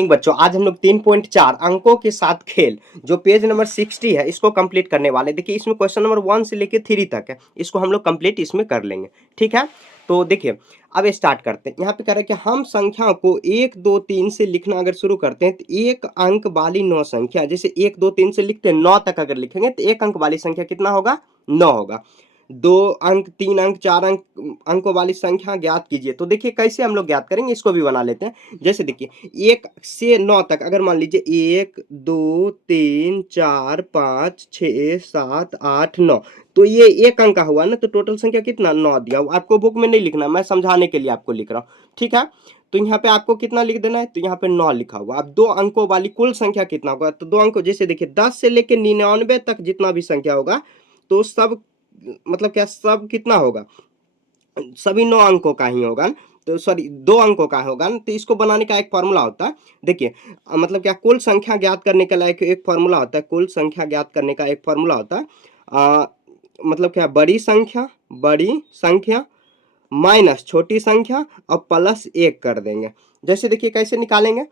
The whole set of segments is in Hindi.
मॉर्निंग बच्चों। आज हम लोग 3.4 अंकों के साथ खेल जो पेज नंबर 60 है इसको कंप्लीट करने वाले। देखिए इसमें क्वेश्चन नंबर 1 से लेके 3 तक है, इसको हम लोग कंप्लीट इसमें कर लेंगे। ठीक है, तो देखिए अब स्टार्ट करते हैं। यहाँ पे कह रहे हैं कि हम संख्याओं को 1 2 3 से लिखना अगर शुरू करते हैं तो एक अंक वाली 9 संख्या, जैसे 1 2 3 से लिखते हैं 9 तक अगर लिखेंगे तो एक अंक वाली संख्या कितना होगा? 9 होगा। 2 अंक, 3 अंक, 4 अंक अंकों वाली संख्या ज्ञात कीजिए। तो देखिए कैसे हम लोग ज्ञात करेंगे, इसको भी बना लेते हैं। जैसे देखिए 1 से 9 तक अगर मान लीजिए 1 2 3 4 5 6 7 8 9, तो ये एक अंक का हुआ ना, तो टोटल संख्या कितना? 9 दिया हुआ। आपको बुक में नहीं लिखना, मैं समझाने के लिए आपको लिख रहा हूँ। ठीक है, तो यहाँ पे आपको कितना लिख देना है? तो यहाँ पे 9 लिखा हुआ। अब 2 अंकों वाली कुल संख्या कितना होगा? तो 2 अंकों, जैसे देखिए 10 से लेके 99 तक जितना भी संख्या होगा तो सब मतलब क्या, सब कितना होगा? सभी 9 अंकों का ही होगा। तो सॉरी 2 अंकों का होगा। तो इसको बनाने का एक फॉर्मूला होता है। देखिए मतलब क्या, कुल संख्या ज्ञात करने का एक फॉर्मूला होता है। कुल संख्या ज्ञात करने का एक फॉर्मूला होता है। मतलब क्या, बड़ी संख्या माइनस छोटी संख्या और प्लस 1 कर देंगे। जैसे देखिए कैसे निकालेंगे,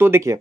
तो देखिए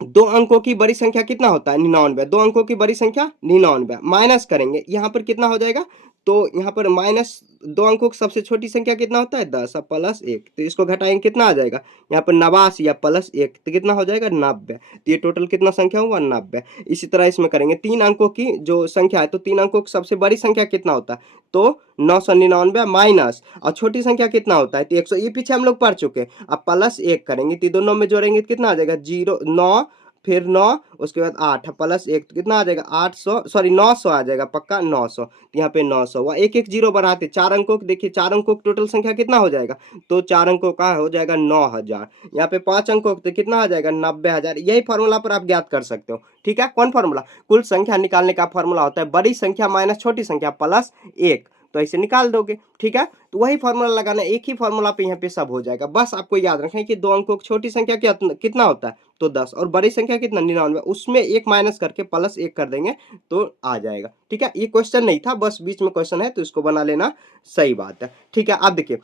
2 अंकों की बड़ी संख्या कितना होता है? 99। 2 अंकों की बड़ी संख्या 99, माइनस करेंगे यहाँ पर कितना हो जाएगा? तो यहाँ पर माइनस 2 अंकों की सबसे छोटी संख्या कितना होता है? 10 प्लस 1, तो इसको घटाएंगे कितना आ जाएगा? यहाँ पर 89 या प्लस 1 तो कितना हो जाएगा? 90। तो ये टोटल कितना संख्या हुआ? 90। इसी तरह इसमें करेंगे 3 अंकों की जो संख्या है, तो 3 अंकों की सबसे बड़ी संख्या कितना होता है? तो 999 माइनस, और छोटी संख्या कितना होता है? तो 100। ये पीछे हम लोग पढ़ चुके हैं। अब प्लस 1 करेंगे तो दोनों में जोड़ेंगे तो कितना आ जाएगा? 0 9, फिर 9, उसके बाद 8 प्लस 1 तो कितना आ जाएगा? 800, सॉरी 900 आ जाएगा पक्का, 900। तो यहाँ पे 900 हुआ। एक एक जीरो बढ़ाते 4 अंकों की, देखिए 4 अंकों की टोटल संख्या कितना हो जाएगा? तो 4 अंकों का हो जाएगा 9000। यहाँ पे 5 अंकों की, तो कितना आ जाएगा? 90000। यही फॉर्मूला पर आप ज्ञात कर सकते हो। ठीक है, कौन फॉर्मूला? कुल संख्या निकालने का फॉर्मूला होता है बड़ी संख्या माइनस छोटी संख्या प्लस 1। तो ऐसे निकाल दोगे। ठीक है, तो वही फॉर्मूला लगाना, एक ही फॉर्मूला पे यहाँ पे सब हो जाएगा। बस आपको याद रखें कि 2 अंकों की छोटी संख्या कितना होता है? तो 10, और बड़ी संख्या कितना? 99। उसमें 1 माइनस करके प्लस 1 कर देंगे तो आ जाएगा। ठीक है, ये क्वेश्चन नहीं था, बस बीच में क्वेश्चन है तो इसको बना लेना, सही बात है। ठीक है, अब देखिए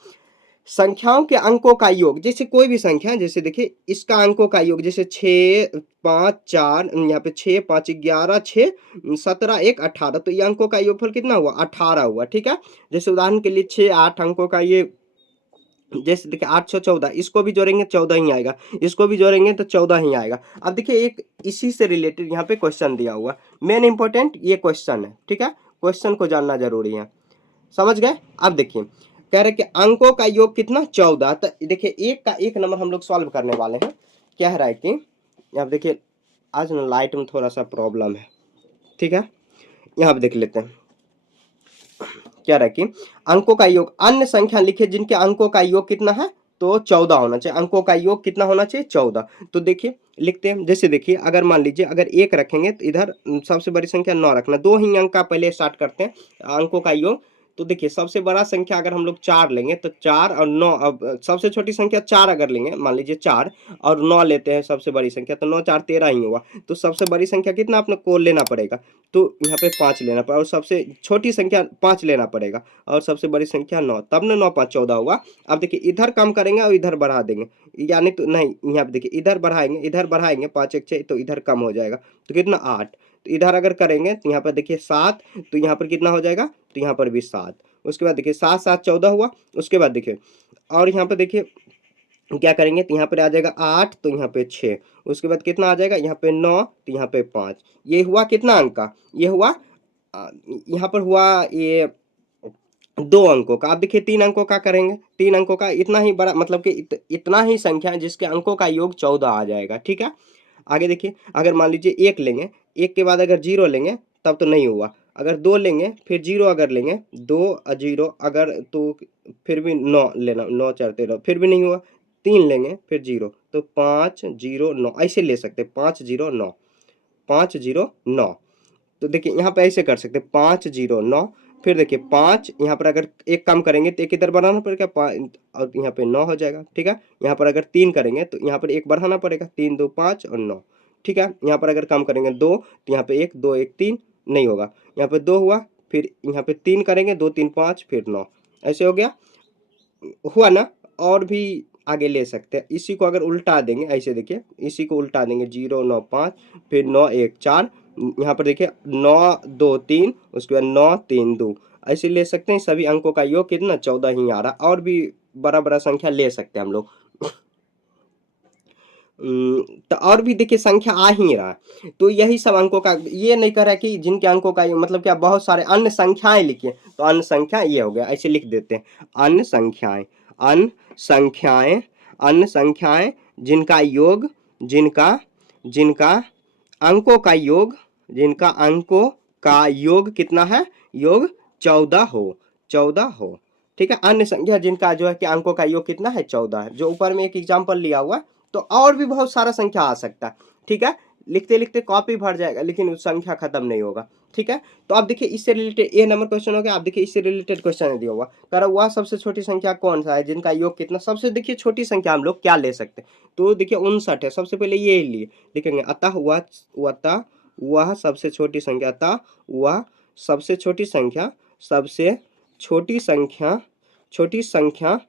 संख्याओं के अंकों का योग, जैसे कोई भी संख्या, जैसे देखिए इसका अंकों का योग, जैसे 6 5 4, यहाँ पे 6 5 11 6 17 1 18, तो ये अंकों का योगफल कितना हुआ? 18 हुआ। ठीक है, जैसे उदाहरण के लिए 6 8 अंकों का ये, जैसे देखिए 8 6 14, इसको भी जोड़ेंगे 14 ही आएगा, इसको भी जोड़ेंगे तो 14 ही आएगा। अब देखिए एक इसी से रिलेटेड यहाँ पे क्वेश्चन दिया हुआ, मेन इंपॉर्टेंट ये क्वेश्चन है। ठीक है, क्वेश्चन को जानना जरूरी है, समझ गए? अब देखिए कह रहे कि अंकों का योग कितना? 14। तो देखिए एक का एक नंबर हम लोग सॉल्व करने वाले हैं। कह रहा है कि अब देखिए आज ना लाइट में थोड़ा सा प्रॉब्लम है। ठीक है, यहाँ पे देख लेते हैं। क्या रहा है कि अंकों का योग, अन्य संख्या लिखे जिनके अंकों का योग कितना है? तो 14 होना चाहिए। अंकों का योग कितना होना चाहिए? 14। तो देखिए लिखते हैं, जैसे देखिए अगर मान लीजिए अगर 1 रखेंगे तो इधर सबसे बड़ी संख्या 9 रखना। 2 ही अंक का पहले स्टार्ट करते हैं अंकों का योग। तो देखिए सबसे बड़ा संख्या अगर हम लोग 4 लेंगे तो 4 और 9, अब सबसे छोटी संख्या 4 अगर लेंगे, मान लीजिए 4 और 9 लेते हैं सबसे बड़ी संख्या, तो 9 4 13 ही हुआ। तो सबसे बड़ी संख्या कितना अपने को लेना पड़ेगा? तो यहाँ पे 5 लेना पड़ेगा, और सबसे छोटी संख्या 5 लेना पड़ेगा, और सबसे बड़ी संख्या 9, तब ना 9 5 14 हुआ। अब देखिए इधर कम करेंगे और इधर बढ़ा देंगे, यानी तो नहीं, यहाँ पे देखिए इधर बढ़ाएंगे 5 1 6, तो इधर कम हो जाएगा, तो कितना 8। तो इधर अगर करेंगे तो यहाँ पर देखिए 7, तो यहाँ पर कितना हो जाएगा? तो यहाँ पर भी 7। उसके बाद देखिए 7 7 14 हुआ। उसके बाद देखिए और यहाँ पर देखिए क्या करेंगे, तो यहाँ पर आ जाएगा 8, तो यहाँ पे 6। उसके बाद कितना आ जाएगा? यहाँ पे 9, तो यहाँ पे 5। ये हुआ कितना अंक का? ये हुआ यहाँ पर हुआ ये 2 अंकों का। अब देखिए 3 अंकों का करेंगे, 3 अंकों का इतना ही बड़ा, मतलब कि इतना ही संख्या है जिसके अंकों का योग 14 आ जाएगा। ठीक है, आगे देखिए अगर मान लीजिए 1 लेंगे, 1 के बाद अगर 0 लेंगे तब तो नहीं हुआ। अगर 2 लेंगे फिर 0 अगर लेंगे, 2 0 अगर, तो फिर भी 9 लेना, 9 4 13, फिर भी नहीं हुआ। 3 लेंगे फिर 0, तो 5 0 9 ऐसे ले सकते, 5 0 9, 5 0 9। तो देखिए यहाँ पे ऐसे कर सकते हैं 5 0 9, फिर देखिए 5, यहाँ पर अगर एक कम करेंगे तो एक इधर बढ़ाना पड़ेगा 5, और यहाँ पे 9 हो जाएगा। ठीक है, यहाँ पर अगर 3 करेंगे तो यहाँ पर एक बढ़ाना पड़ेगा, 3 2 5 और 9। ठीक है, यहाँ पर अगर कम करेंगे 2, तो यहाँ पे 1 2 1 3 नहीं होगा, यहाँ पे 2 हुआ, फिर यहाँ पे 3 करेंगे, 2 3 5 फिर 9, ऐसे हो गया, हुआ ना? और भी आगे ले सकते हैं। इसी को अगर उल्टा देंगे ऐसे देखिए, इसी को उल्टा देंगे 0 9 5 फिर 9 1 4, यहाँ पर देखिए 9 2 3, उसके बाद 9 3 2, ऐसे ले सकते हैं। सभी अंकों का योग कितना 14 ही आ रहा। और भी बड़ा बड़ा संख्या ले सकते हैं हम लोग। तो और भी देखिए संख्या आ ही रहा है। तो यही सब अंकों का, ये नहीं कह रहा है कि जिनके अंकों का मतलब क्या बहुत सारे अन्य संख्याएं लिखिए, तो अन्य संख्या ये हो गया, ऐसे लिख देते हैं अन्य संख्याएं। अन्य संख्याएं, अन्य संख्याएं जिनका योग, जिनका जिनका अंकों का योग, जिनका अंकों का योग कितना है, योग 14 हो, 14 हो। ठीक है, अन्य संख्या जिनका जो है कि अंकों का योग कितना है 14 है, जो ऊपर में एक एग्जाम्पल लिया हुआ है। तो और भी बहुत सारा संख्या आ सकता है। ठीक है, लिखते लिखते कॉपी भर जाएगा लेकिन संख्या खत्म नहीं होगा। ठीक है, तो आप देखिए इससे रिलेटेड ये नंबर क्वेश्चन हो गया। आप देखिए इससे रिलेटेड क्वेश्चन दिया हुआ, कह रहा वह सबसे छोटी संख्या कौन सा है जिनका योग कितना। सबसे देखिए छोटी संख्या हम लोग क्या ले सकते हैं, तो देखिए 59 है। सबसे पहले ये लिए लिखेंगे, अतः वह सबसे छोटी संख्या, अतः वह सबसे छोटी संख्या, सबसे छोटी संख्या, छोटी संख्या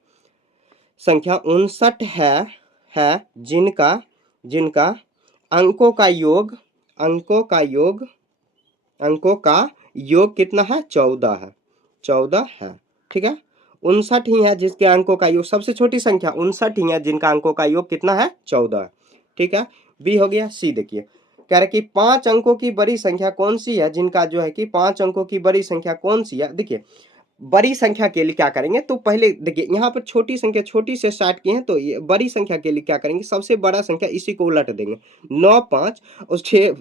संख्या 59 है जिनका जिनका अंकों का योग, अंकों का योग, अंकों का योग कितना है 14 है, 14 है। ठीक है, 59 ही है जिसके अंकों का योग, सबसे छोटी संख्या 59 ही है जिनका अंकों का योग कितना है 14 है। ठीक है, बी हो गया। सी देखिए, कह रहे कि 5 अंकों की बड़ी संख्या कौन सी है जिनका जो है कि 5 अंकों की बड़ी संख्या कौन सी है। देखिए बड़ी संख्या के लिए क्या करेंगे, तो पहले देखिए यहाँ पर छोटी संख्या, छोटी से स्टार्ट किए हैं, तो ये बड़ी संख्या के लिए क्या करेंगे, सबसे बड़ा संख्या इसी को उलट देंगे। 9 5 और 6,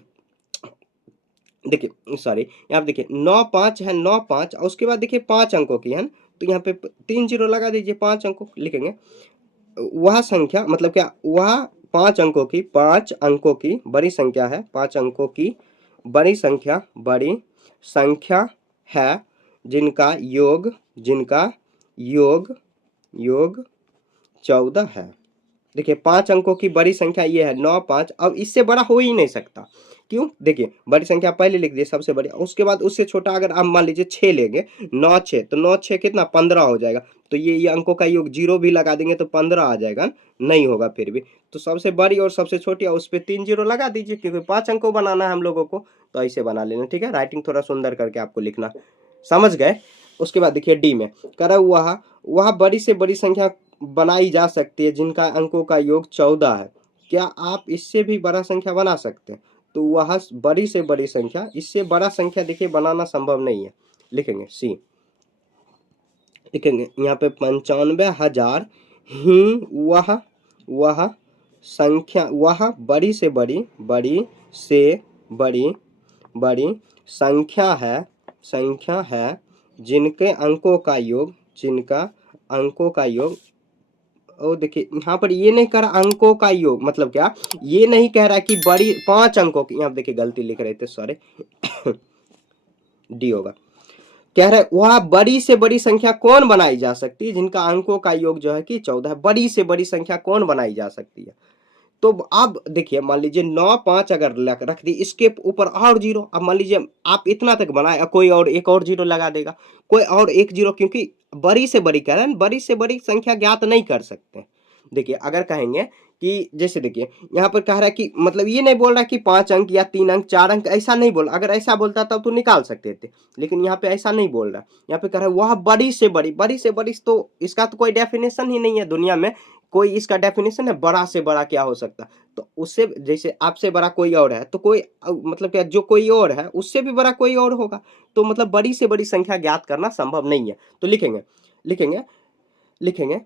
देखिए सॉरी यहाँ पे देखिए 9 5 है, 9 5 और उसके बाद देखिए 5 अंकों की है ना, तो यहाँ पे 3 जीरो लगा दीजिए, 5 अंकों लिखेंगे। वह संख्या मतलब क्या, वह 5 अंकों की, 5 अंकों की बड़ी संख्या है, 5 अंकों की बड़ी संख्या, बड़ी संख्या है जिनका योग, जिनका योग योग 14 है। देखिए 5 अंकों की बड़ी संख्या ये है 9 5, अब इससे बड़ा हो ही नहीं सकता। क्यों, देखिए बड़ी संख्या पहले लिख दिए सबसे बड़ी, उसके बाद उससे छोटा अगर आप मान लीजिए 6 लेंगे, 9 6, तो 9 6 कितना 15 हो जाएगा। तो ये अंकों का योग जीरो भी लगा देंगे तो 15 आ जाएगा, नहीं होगा फिर भी। तो सबसे बड़ी और सबसे छोटी और उस पर 3 जीरो लगा दीजिए, क्योंकि 5 अंकों बनाना है हम लोगों को, तो ऐसे बना लेना। ठीक है, राइटिंग थोड़ा सुंदर करके आपको लिखना, समझ गए। उसके बाद देखिए डी में कह रहा वह बड़ी से बड़ी संख्या बनाई जा सकती है जिनका अंकों का योग 14 है। क्या आप इससे भी बड़ा संख्या बना सकते हैं, तो वह बड़ी से बड़ी संख्या, इससे बड़ा संख्या देखिए बनाना संभव नहीं है। लिखेंगे सी, लिखेंगे यहाँ पे 95,000 ही वह संख्या, वह बड़ी से बड़ी, बड़ी से बड़ी संख्या है जिनके अंकों का योग, जिनका अंकों का योग। और देखिए यहाँ पर ये नहीं कह रहा अंकों का योग, मतलब क्या, ये नहीं कह रहा कि बड़ी 5 अंकों की, यहाँ देखिए गलती लिख रहे थे, सॉरी डी होगा। कह रहे वह बड़ी से बड़ी संख्या कौन बनाई जा सकती है जिनका अंकों का योग जो है कि 14 है। बड़ी से बड़ी संख्या कौन बनाई जा सकती है, तो अब देखिए मान लीजिए 9 5 अगर रख दी, इसके ऊपर और जीरो, अब मान लीजिए आप इतना तक बनाए, कोई और एक और जीरो लगा देगा, कोई और एक जीरो, क्योंकि बड़ी से बड़ी कह रहे हैं, बड़ी से बड़ी संख्या ज्ञात नहीं कर सकते। देखिए अगर कहेंगे कि जैसे देखिए यहाँ पर कह रहा है कि मतलब ये नहीं बोल रहा कि 5 अंक या 3 अंक 4 अंक, ऐसा नहीं बोल। अगर ऐसा बोलता तब तो निकाल सकते थे, लेकिन यहाँ पे ऐसा नहीं बोल रहा। यहाँ पे कह रहा है वह बड़ी से बड़ी, बड़ी से बड़ी, तो इसका तो कोई डेफिनेशन ही नहीं है दुनिया में, कोई इसका डेफिनेशन है बड़ा से बड़ा क्या हो सकता। तो उससे जैसे आपसे बड़ा कोई और है, तो कोई मतलब क्या, जो कोई और है उससे भी बड़ा कोई और होगा, तो मतलब बड़ी से बड़ी संख्या ज्ञात करना संभव नहीं है। तो लिखेंगे लिखेंगे लिखेंगे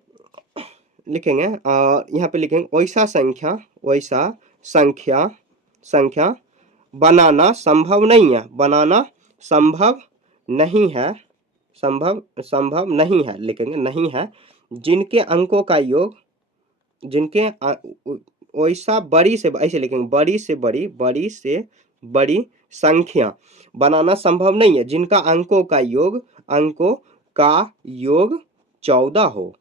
लिखेंगे यहाँ पे लिखेंगे वैसा संख्या बनाना संभव नहीं है, बनाना संभव नहीं है, संभव नहीं है, लिखेंगे नहीं है जिनके अंकों का योग, जिनके वैसा बड़ी से, ऐसे लिखेंगे बड़ी से बड़ी संख्या बनाना संभव नहीं है जिनका अंकों का योग 14 हो।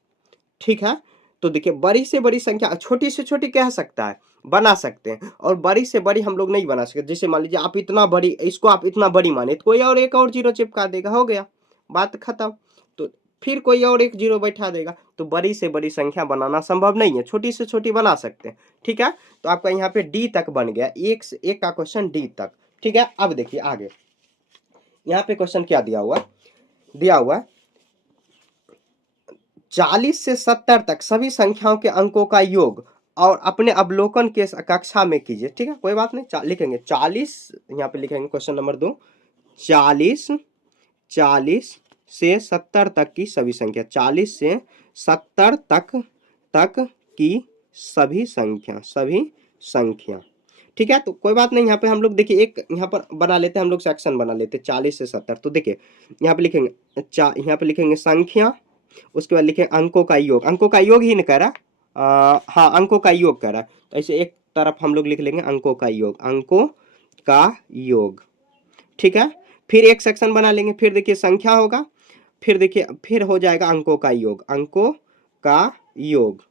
ठीक है, तो देखिए बड़ी से बड़ी संख्या छोटी से छोटी कह सकता है, बना सकते हैं, और बड़ी से बड़ी हम लोग नहीं बना सकते। जैसे मान लीजिए आप इतना बड़ी, इसको आप इतना बड़ी माने, तो कोई और एक और जीरो चिपका देगा, हो गया, बात खत्म। तो फिर कोई और एक जीरो बैठा देगा, तो बड़ी से बड़ी संख्या बनाना संभव नहीं है, छोटी से छोटी बना सकते हैं। ठीक है, तो आपका यहाँ पे डी तक बन गया, एक से एक का क्वेश्चन डी तक। ठीक है, अब देखिए आगे यहाँ पे क्वेश्चन क्या दिया हुआ, दिया हुआ 40 से 70 तक सभी संख्याओं के अंकों का योग और अपने अवलोकन के कक्षा में कीजिए। ठीक है, कोई बात नहीं, लिखेंगे 40, यहाँ पे लिखेंगे क्वेश्चन नंबर 2, 40 से 70 तक की सभी संख्या, 40 से 70 तक की सभी संख्या। ठीक है, तो कोई बात नहीं, यहाँ पे हम लोग देखिए एक यहाँ पर बना लेते हैं, हम लोग सेक्शन बना लेते हैं 40 से 70। तो देखिए यहाँ पे लिखेंगे यहाँ पे लिखेंगे संख्या, उसके बाद लिखेंगे अंकों का योग, अंकों का योग ही नहीं कह रहा, हाँ अंकों का योग कह रहा है, तो ऐसे एक तरफ हम लोग लिख लेंगे अंकों का योग, अंकों का योग। ठीक है, फिर एक सेक्शन बना लेंगे, फिर देखिए संख्या होगा, फिर देखिए फिर हो जाएगा अंकों का योग, अंकों का योग।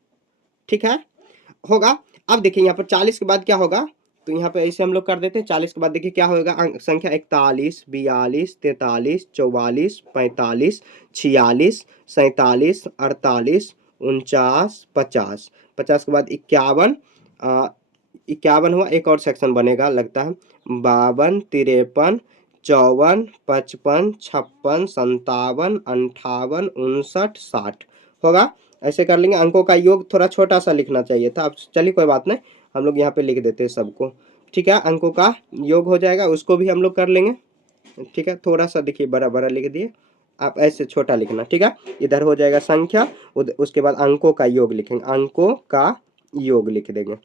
ठीक है, होगा। अब देखिए यहाँ पर 40 के बाद क्या होगा, तो यहाँ पे ऐसे हम लोग कर देते हैं, 40 के बाद देखिए क्या होगा, संख्या 41, 42, 43, 44, 45, 46, 47, 48, 49, 50, 50 के बाद 51, 51 हुआ, एक और सेक्शन बनेगा लगता है, 52, 53, 54, 55, 56, 57, 58, 59, 60 होगा। ऐसे कर लेंगे, अंकों का योग थोड़ा छोटा सा लिखना चाहिए था, अब चलिए कोई बात नहीं, हम लोग यहाँ पे लिख देते हैं सबको। ठीक है, अंकों का योग हो जाएगा, उसको भी हम लोग कर लेंगे। ठीक है, थोड़ा सा देखिए बड़ा बड़ा लिख दिए, आप ऐसे छोटा लिखना। ठीक है, इधर हो जाएगा संख्या, उसके बाद अंकों का योग लिखेंगे, अंकों का योग लिख देंगे।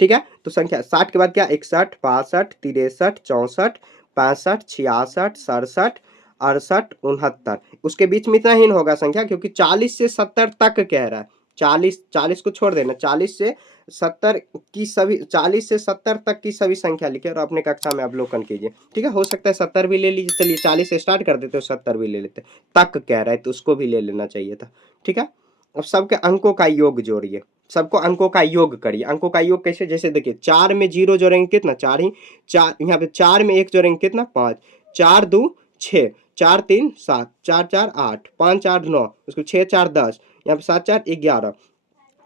ठीक है, तो संख्या 60 के बाद क्या, 61, 62, 63, 64, 65, 66, 67, 68, 69, उसके बीच में इतना ही होगा संख्या, क्योंकि 40 से 70 तक कह रहा है, 40 को छोड़ देना, 40 से 70 की सभी, 40 से 70 तक की सभी संख्या लिखे और अपने कक्षा में अवलोकन कीजिए। ठीक है, हो सकता है 70 भी ले लीजिए, चलिए 40 से स्टार्ट कर देते हो, 70 भी ले लेते, तक कह रहा है तो उसको भी ले लेना चाहिए था। ठीक है, अब सबके अंकों का योग जोड़िए, सबको अंकों का योग करिए। अंकों का योग कैसे, जैसे देखिए 4 में 0 जोड़ेंगे कितना, 4 ही, 4 यहाँ पे 4 में 1 जोड़ेंगे कितना, 5, 4 2 6, 4 3 7, 4 4 8, 5 8 9, उसको 6 4 10, यहाँ पे 7 4 11,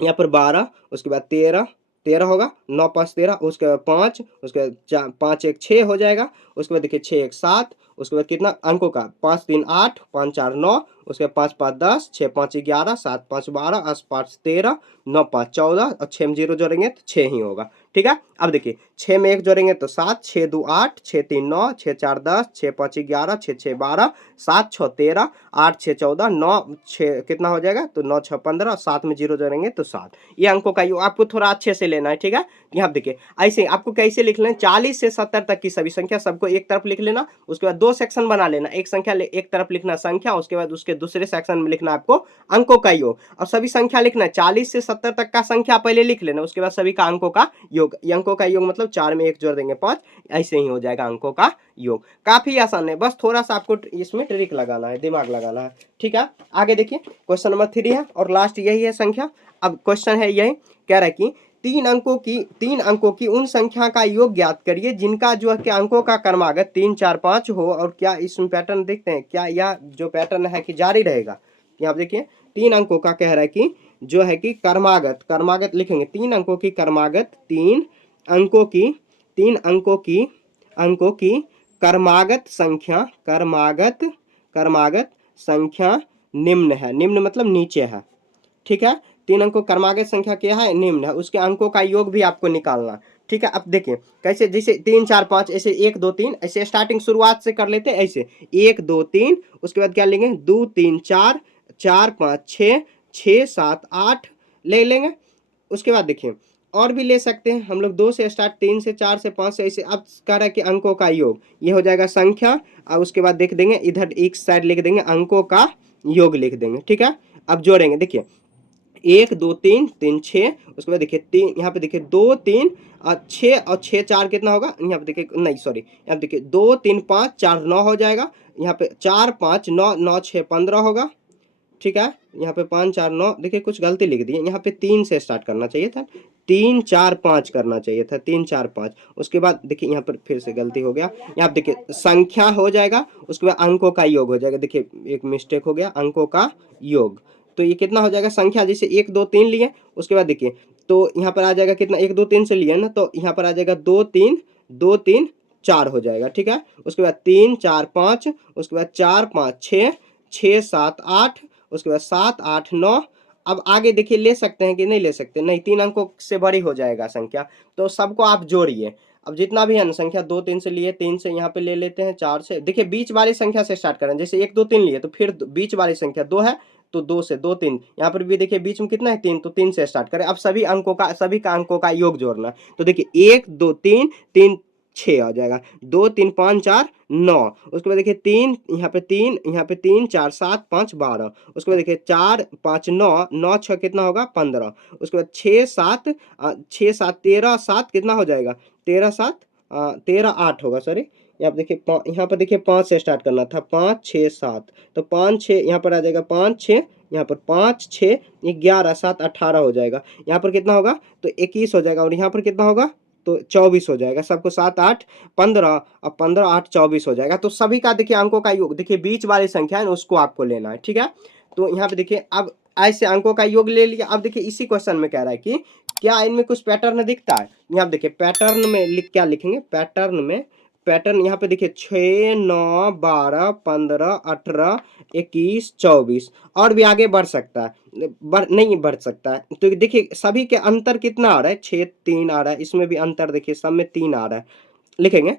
यहाँ पर 12, उसके बाद 13 होगा, 9 5 13, उसके बाद 5, उसके बाद 5 1 6 हो जाएगा, उसके बाद देखिए 6 1 7, उसके बाद कितना अंकों का, 5 3 8, 5 4 9, उसके बाद 5 5 10, 6 5 11, 7 5 12, 8 5 13, 9 5 14, और 6 में 0 जोड़ेंगे तो 6 ही होगा। ठीक है, अब देखिए 6 में 1 जोड़ेंगे तो 7, 6 2 8, 6 3 9, 6 4 10, 6 5 11, 6 6 12, 7 6 13, 8 6 14, 9 6 कितना हो जाएगा, तो 9 6 15, 7 में 0 जोड़ेंगे तो 7। ये अंकों का योग आपको थोड़ा अच्छे से लेना है। ठीक है, यहाँ देखिए ऐसे आपको कैसे लिख लेना, 40 से 70 तक की सभी संख्या, सबको एक तरफ लिख लेना, उसके बाद 2 सेक्शन बना लेना, एक संख्या एक तरफ लिखना संख्या, उसके बाद उसके दूसरे सेक्शन में लिखना आपको अंकों का योग, और सभी संख्या लिखना है, 40 से 70 तक का संख्या पहले लिख लेना, उसके बाद सभी का अंकों का योग। अंकों का योग मतलब 4 में 1 जोड़ देंगे 5, ऐसे ही हो जाएगा अंकों का योग। काफी आसान है, बस थोड़ा सा आपको इसमें ट्रिक लगाना है, दिमाग लगाना है। ठीक है, आगे देखिए क्वेश्चन नंबर 3 है और लास्ट यही है संख्या। अब क्वेश्चन है यही, कह रहा है कि 3 अंकों की उन संख्या का योग ज्ञात करिए जिनका जो है कि अंकों का क्रमागत 3 4 5 हो, और क्या इसमें पैटर्न देखते हैं, क्या यह जो पैटर्न है कि जारी रहेगा। यहाँ देखिए 3 अंकों का कह रहा है कि जो है कि क्रमागत लिखेंगे, 3 अंकों की क्रमागत, 3 अंकों की क्रमागत संख्या निम्न है, निम्न मतलब नीचे है। ठीक है, 3 अंकों क्रमागत संख्या क्या है, निम्न है, उसके अंकों का योग भी आपको निकालना। ठीक है, अब देखिए कैसे, जैसे 3 4 5, ऐसे 1 2 3, ऐसे स्टार्टिंग शुरुआत से कर लेते हैं, ऐसे 1 2 3, उसके बाद क्या लेंगे 2 3 4, 4 5 6, 6 7 8 ले लेंगे। उसके बाद देखिए और भी ले सकते हैं हम लोग, 2 से स्टार्ट, 3 से 4 से 5 से ऐसे। अब कह रहा है कि अंकों का योग, ये हो जाएगा संख्या, और उसके बाद देख देंगे इधर एक साइड लिख देंगे अंकों का योग लिख देंगे। ठीक है, अब जोड़ेंगे, देखिए 1 2 3 3 6, उसके बाद देखिए 3, यहाँ पे देखिए 2 3 और 6, और 6 4 कितना होगा, यहाँ पे देखिए नहीं सॉरी, यहाँ पे देखिए 2 3 5 4 9 हो जाएगा, यहाँ पे 4 5 9 9 6 15 होगा। ठीक है, यहाँ पे 5 4 9, देखिए कुछ गलती लिख दी है, यहाँ पे 3 से स्टार्ट करना चाहिए था, 3 4 5 करना चाहिए था, 3 4 5। उसके बाद देखिए यहाँ पर फिर से गलती हो गया, यहाँ देखिए संख्या हो जाएगा, उसके बाद अंकों का योग हो जाएगा। देखिए एक मिस्टेक हो गया, अंकों का योग। तो ये कितना हो जाएगा, संख्या जैसे 1 2 3 लिए, उसके बाद देखिए तो यहाँ पर आ जाएगा कितना, 1 2 3 से लिए ना, तो यहाँ पर आ जाएगा 2 3 2 3 4 हो जाएगा, ठीक है। उसके बाद 3 4 5, उसके बाद 4 5 6, 6 7 8, उसके बाद 7 8 9। अब आगे देखिए ले सकते हैं कि नहीं ले सकते, नहीं, 3 अंकों से बड़ी हो जाएगा संख्या, तो सबको आप जोड़िए। अब जितना भी है संख्या 2 3 से लिए, 3 से यहाँ पे ले लेते हैं, 4 से, देखिए बीच वाली संख्या से स्टार्ट करें, जैसे 1 2 3 लिए तो फिर बीच वाली संख्या 2 है तो 2 से 2 3, यहाँ पर भी देखिए बीच में कितना है 3, तो 3 से स्टार्ट करें। अब सभी का अंकों का योग जोड़ना, तो देखिए 1 2 3 3 6 आ जाएगा, 2 3 5 4 9, उसके बाद देखिए 3 यहाँ पे 3, यहाँ पे 3 4 7 5 12, उसके बाद देखिए 4 5 9 9 6 कितना होगा 15, उसके बाद 6 7 6 7 13 7 कितना हो जाएगा 13 7 13 8 होगा, सॉरी यहाँ पे देखिए यहाँ पर देखिए 5 से स्टार्ट करना था, 5 6 7, तो 5 6 यहाँ पर आ जाएगा 5 6, यहाँ पर 5 6 11 7 18 हो जाएगा, यहाँ पर कितना होगा तो 21 हो जाएगा, और यहाँ पर कितना होगा तो 24 हो जाएगा। सबको 7 8 15, अब 15 8 24 हो जाएगा। तो सभी का देखिए अंकों का योग, देखिए बीच वाली संख्या है उसको आपको लेना है, ठीक है। तो यहाँ पे देखिए अब ऐसे अंकों का योग ले लिया। अब देखिए इसी क्वेश्चन में कह रहा है कि क्या इनमें कुछ पैटर्न दिखता है। यहाँ पे देखिए पैटर्न में क्या लिखेंगे, पैटर्न में, पैटर्न यहाँ पे देखिए 6 9 12 15 18 21 24, और भी आगे बढ़ सकता है, नहीं बढ़ सकता है। तो देखिए सभी के अंतर कितना आ रहा है, 6 3 आ रहा है, इसमें भी अंतर देखिए सब में 3 आ रहा है। लिखेंगे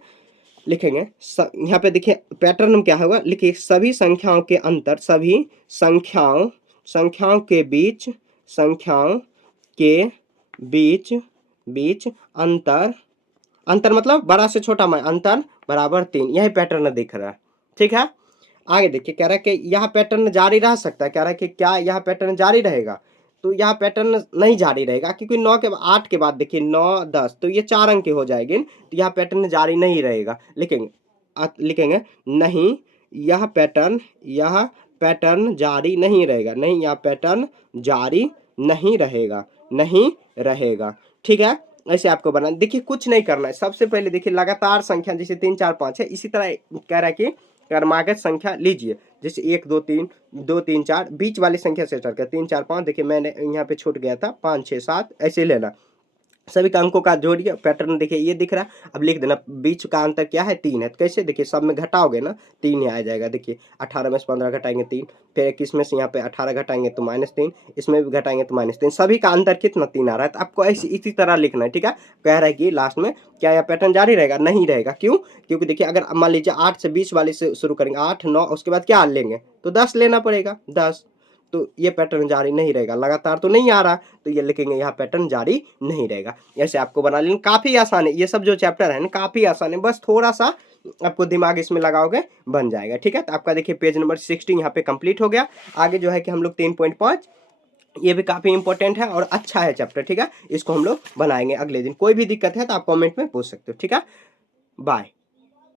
लिखेंगे यहाँ पे देखिए पैटर्न में क्या होगा, लिखिए सभी संख्याओं के अंतर, सभी संख्याओं के बीच, संख्याओं के बीच बीच अंतर, अंतर मतलब बड़ा से छोटा में अंतर बराबर 3, यही पैटर्न दिख रहा है, ठीक है। आगे देखिए कह रहा है कि यह पैटर्न जारी रह सकता है, कह रहा है कि क्या यह पैटर्न जारी रहेगा, तो यह पैटर्न नहीं जारी रहेगा, क्योंकि 9 के 8 के बाद देखिए 9 10, तो ये 4 अंक के हो जाएंगे, तो यह पैटर्न जारी नहीं रहेगा। लिखेंगे नहीं, यह पैटर्न जारी नहीं रहेगा, नहीं, यह पैटर्न जारी नहीं रहेगा, नहीं रहेगा, ठीक है। ऐसे आपको बनाना, देखिए कुछ नहीं करना है, सबसे पहले देखिए लगातार संख्या जैसे 3 4 5 है, इसी तरह कह रहा है कि क्रमागत संख्या लीजिए, जैसे 1 2 3 2 3 4, बीच वाली संख्या से स्टार्ट कर 3 4 5, देखिए मैंने यहाँ पे छूट गया था 5 6 7, ऐसे लेना, सभी का अंकों का जोड़िए, पैटर्न देखिए ये दिख रहा है। अब लिख देना बीच का अंतर क्या है 3 है, तो कैसे देखिए सब में घटाओगे ना 3 ही आ जाएगा। देखिए 18 में से 15 घटाएंगे 3, फिर 21 में से यहाँ पे 18 घटाएंगे तो -3, इसमें भी घटाएंगे तो -3, सभी का अंतर कितना 3 आ रहा है। तो आपको ऐसे इसी तरह लिखना है, ठीक है। कह रहा है कि लास्ट में क्या यह पैटर्न जारी रहेगा, नहीं रहेगा, क्यों, क्योंकि देखिए अगर मान लीजिए 8 से 20 वाले से शुरू करेंगे, 8 9, उसके बाद क्या लेंगे तो 10 लेना पड़ेगा, 10, तो ये पैटर्न जारी नहीं रहेगा, लगातार तो नहीं आ रहा, तो ये लिखेंगे यहाँ पैटर्न जारी नहीं रहेगा। ऐसे आपको बना लेना, काफ़ी आसान है ये सब जो चैप्टर है ना, काफ़ी आसान है, बस थोड़ा सा आपको दिमाग इसमें लगाओगे बन जाएगा, ठीक है। तो आपका देखिए पेज नंबर 16 यहाँ पे कंप्लीट हो गया। आगे जो है कि हम लोग 3.5, ये भी काफ़ी इंपॉर्टेंट है और अच्छा है चैप्टर, ठीक है। इसको हम लोग बनाएंगे अगले दिन। कोई भी दिक्कत है तो आप कॉमेंट में पूछ सकते हो, ठीक है। बाय।